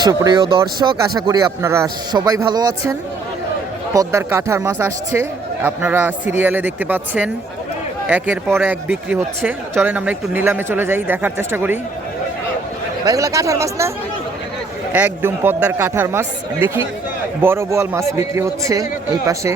সুপ্রিয় দর্শক, আশা করি আপনারা সবাই ভালো আছেন। পদ্মার কাঠার মাছ আসছে। আপনারা সিরিয়ালে দেখতে পাচ্ছেন, একের পর এক বিক্রি হচ্ছে। চলেন আমরা একটু নিলামে চলে যাই, দেখার চেষ্টা করি। ভাইগুলা কাঠার মাছ না? একদম পদ্মার কাঠার মাছ। দেখি বড় বোয়াল মাছ বিক্রি হচ্ছে এই পাশে।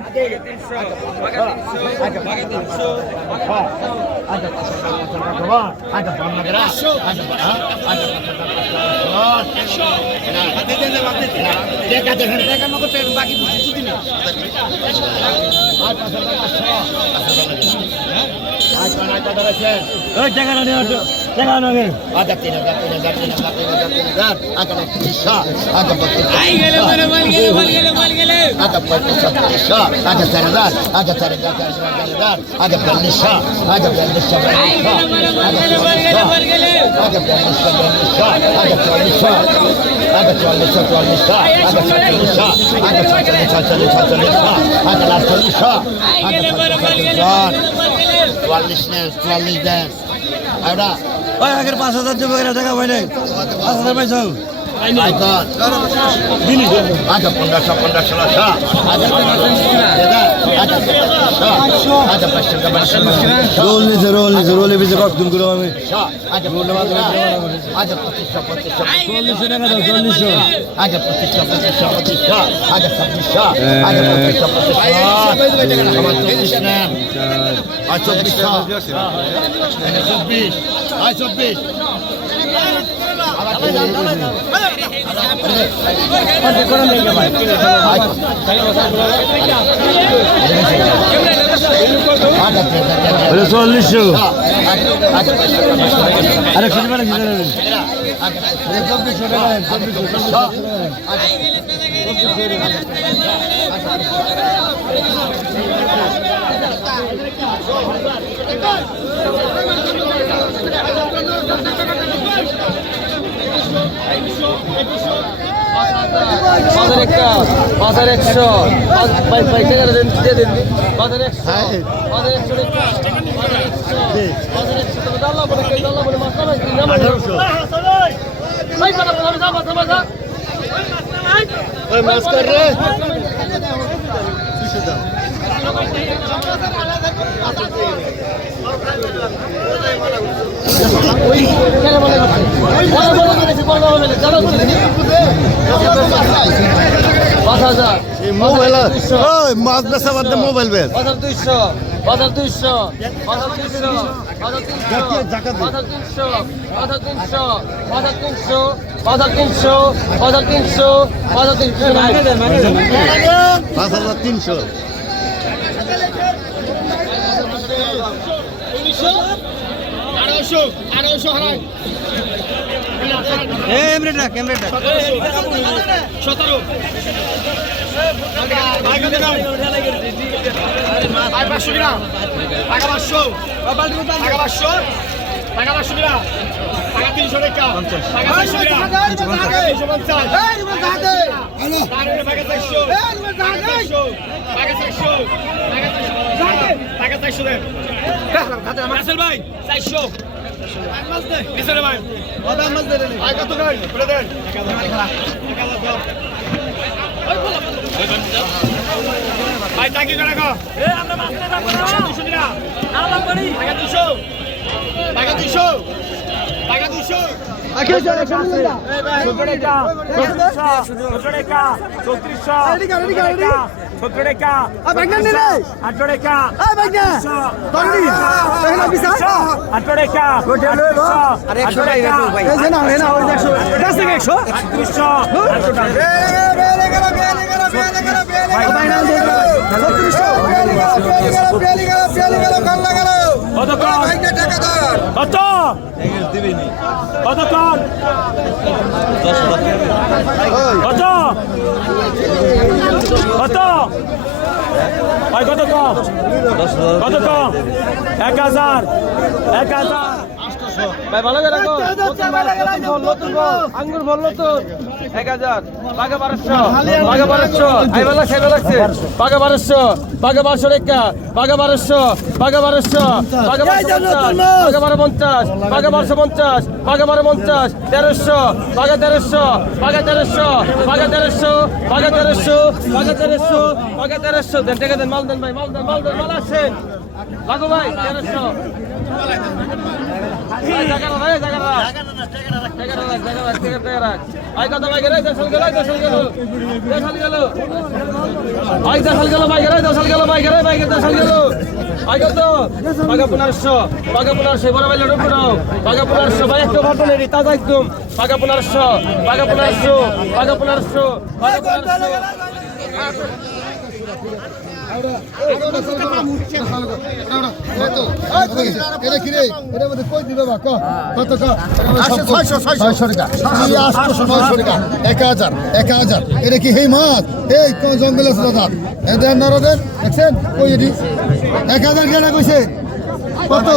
চুয়াল্লিশ চুয়াল্লিশ দেন এটা ওই আগের পাঁচ হাজার যুবকেরা টাকা পাই নাই। পাঁচ হাজার পাইছো আচ্ছা পনেরোশো পনেরো ষোলোশো আচ্ছা আচ্ছা আচ্ছা পাঁচশো পাঁচশো। রোল নিছে রোল নিছে রোলে বেশি কতদিন করে আমি। আচ্ছা আচ্ছা পঁচিশশো পঁচিশশো চল্লিশশো টাকা দাও চল্লিশশো আচ্ছা পঁচিশশো পঁচিশশো পঁচিশশো আচ্ছা ছাব্বিশশো আচ্ছা পঁচিশশো পঁচিশশো আমার চব্বিশ নেন আর চব্বিশশো চব্বিশ। আয় চব্বিশ চল্লিশ আরে খুঁজে পারে চব্বিশ চব্বিশ বাজার একটা বাজার একশো। বাইশ টাকা দেন দিয়ে দিন। বাজার একশো বাজার একশো বাজার একশো তুমি জানলা বলে জানলা বলে মোবাইল মাছ বেচা বাদ মোবাইল বেচ বাজার দুইশো বাজার দুইশো বাজার দুইশো বাজার তিনশো বাজার তিনশো বাজার তিনশো বাজার তিনশো বাজার তিনশো বাজার তিনশো পাঁচ হাজার তিনশো আড়াইশো আড়াইশো আড়াইশো হারাই সতেরো পাঁচশো গ্রাম। টাকা পাঁচশো। টাকা পাঁচশো। টাকা পাঁচশো গ্রাম। টাকা তিনশো টাকা। টাকা পাঁচশো গ্রাম। তিনশো পঞ্চাশ। টাকা চারশো। টাকা চারশো। টাকা চারশো। চারশো। দেন রাসেল ভাই চারশো ভাই টাকি। করে দুশো টাকা। দুশো টাকা। দুশো টাকা দুশো চৌত্রিশশো সত্তর টাকা কত? ভাই কত কম? কত কম? এক হাজার। এক হাজার। ভাই ভালো করে রাখো। নতুন নতুন ফল, নতুন ফল, আঙ্গুর ফল নতুন। এক হাজার। বাঘা বারোশো বাঘা বারোশো। আইবা লাগছে আইবা লাগছে বাঘা বারোশো বাঘা বারোশো রেখা। বাঘা বারোশো বাঘা বারোশো বাঘা বারো পঞ্চাশ বাঘা বারোশো পঞ্চাশ বাঘা বারো পঞ্চাশ তেরোশো বাঘা তেরোশো বাঘা তেরোশো বাঘা তেরোশো বাঘা তেরোশো বাঘা তেরোশো বাঘা তেরোশো। দেন টাকা দেন মাল দেন ভাই মাল দেন মাল দেন মাল আসেন। লাগো ভাই তেরোশো। পনেরোশো বাগা পনেরোশো বড় ভাই লড়ু পড়ো বাগা পনেরোশো ভাই একটু ভাটো নেই তাজা এক হাজার এক হাজার। এটা কি হেই মাছ? এই কোন জঙ্গল আছে দাদা? এদের নরদের দেখছেন? কই এটি? এক হাজার কেনা কইছে? কত?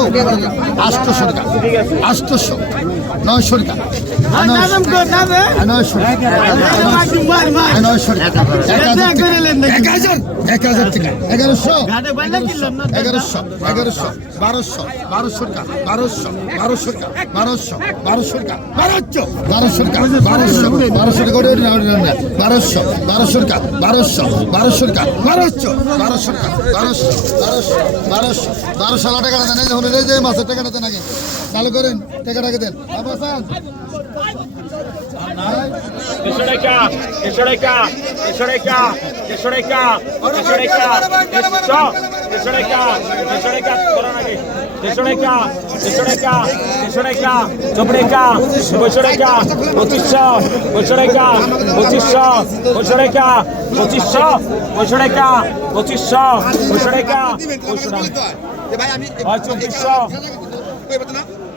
আটশোশো টাকা। আটশোশো নয়শো টাকা নয়শো নয়শো টাকা এক হাজার। এক হাজার টাকা এগারোশো এগারোশো এগারোশো বারোশো বারোশো টাকা বারোশো বারোশো টাকা বারোশো বারোশো টাকা বারোশো বারোশো টাকা বারোশো বারোশো টাকা না, বারোশো বারোশো টাকা বারোশো বারোশো টাকা বারোশো বারোশো টাকা বারোশো বারোশো বারোশো বারোশো টাকাটা দেন এই যে মাছের টাকাটা দেন আগে চালু করেন টাকাটাকে দেন দেড়শো টাকা দেড়শো টাকা দেড়শো টাকা দেড়শো টাকা দেড়শো টাকা দেড়শো দেড়শো টাকা দেড়শো টাকা করো নাকি দেড়শো টাকা দেড়শো টাকা দেড়শো টাকা চব্বিশ টাকা পঁচিশশো টাকা পঁচিশশো পঁচিশশো টাকা পঁচিশশো পঁচিশশো টাকা পঁচিশশো পঁচিশশো টাকা পঁচিশশো পঁচিশশো টাকা পঁচিশশো টাকা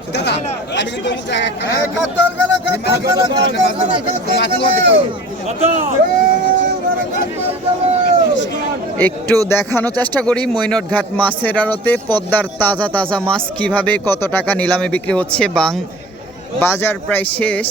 একটু দেখানোর চেষ্টা করি মৈনট ঘাট মাছের আড়তে পদ্মার তাজা তাজা মাছ কীভাবে কত টাকা নিলামে বিক্রি হচ্ছে বাং বাজার প্রায় শেষ।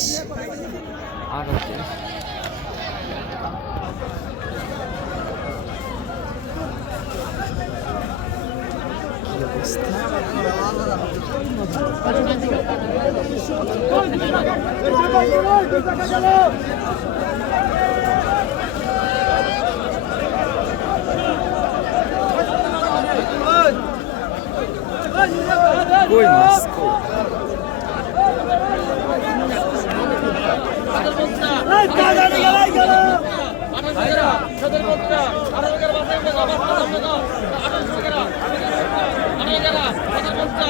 কই মাছ আঠারো যারা কথা বলতা